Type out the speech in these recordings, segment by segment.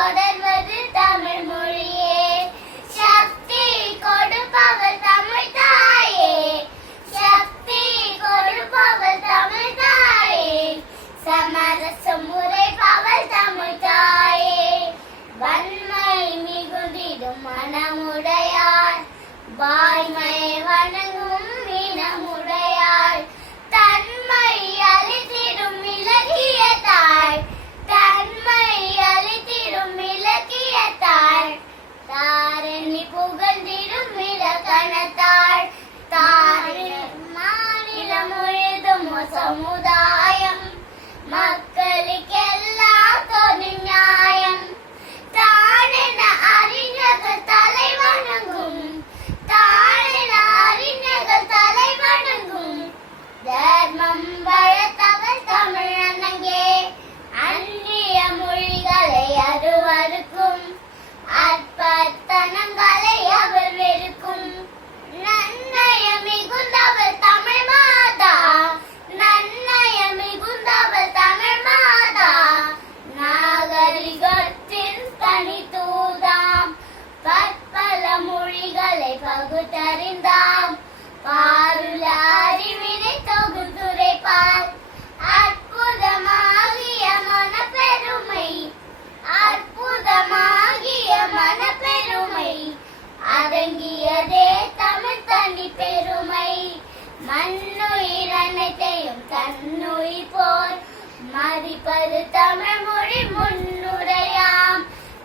தொடர்வது தமிழ் மொழியே. சக்தி கொடுப்பவர் தமிழ் தாயே, சக்தி கொடுப்பவர் தமிழ் தாயே, சமரசம் உரைப்பவர் தமிழ் தாயே. வன்மை மிகுந்திடும் மனமுடையார், வாய்மை வணங்கும் இனமுடையார், தன்மை அளித்திடும் இலக்கிய தாய், தன்மை அளித்திடும் இலக்கிய தாய், தாரணி புகழ்ந்திடும் இலக்கணத்தாள், தாரணி மாநிலம் முழுதும் சமுதாயம், மக்களுக்கெல்லாம் தொடு நியாயம், தானென அறிஞர்கள் தலை வணங்கும், தானென அறிஞர்கள் தலை வணங்கும், தர்மம் வளர்த்தவர் தமிழ் அண்ணங்கே, அந்நிய மொழிகளை அருவருக்கும், அற்பத்தனங்களை அவர் வெறுக்கும், நன்னய மிகுந்தவர் தமிழ் மாதா, நன்னய மிகுந்தவர் தமிழ் மாதா, நாகரிகத்தின் தனித்தூதாம், பற்பல மொழிகளை பகுத்தறிந்தாம், பாருல அறிவினை தொகுத்துரைப்பார், அற்புதமாகிய மனப்பெருமை, அற்புதமாகிய மனப்பெருமை, அடங்கியதே தமிழ் தனி பெருமை, மண்ணுயிர் அனைத்தையும் தன்னுயிர் போல் மதிப்பது தமிழ் மொழி முன்னுரையாம்,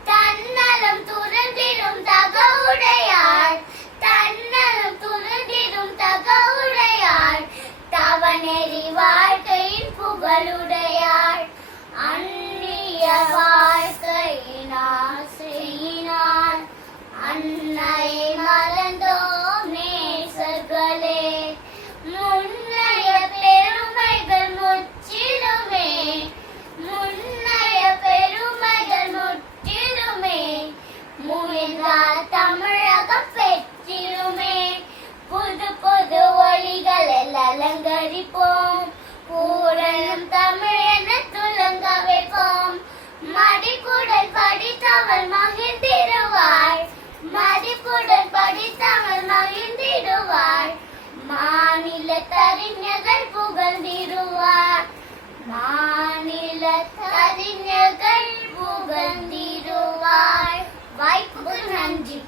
தன்னலம் துறந்திடும் தகவுடையார், தன்னலம் துறந்திடும் தகவுடையார், தவநெறி வாழ்க்கையின் புகழுடையார், அந்நிய வாழ்க்கையின் ஆசையினால் அன்னையை மறந்தோம் நேசர்களே, முன்னைய பெருமைகள் முற்றிலுமே, முன்னைய பெருமைகள் முற்றிலுமே, முயன்றால் தமிழகம் பெற்றிலுமே, புது புது ஒளிகளை அலங்கரிப்போம், பூரணம் தமிழ் என துலங்க வைப்போம், மடிப்புடன் படித்தவள் மகிழ்ந்திடுவாள், மதிப்புடன் படித்தவள் மகிழ்ந்திடுவாள், மாநில அறிஞர்கள் புகழ்ந்திடுவார், மாநில அறிஞர்கள் புகழ்ந்திடுவார். வாய்ப்புக்கு நன்றி.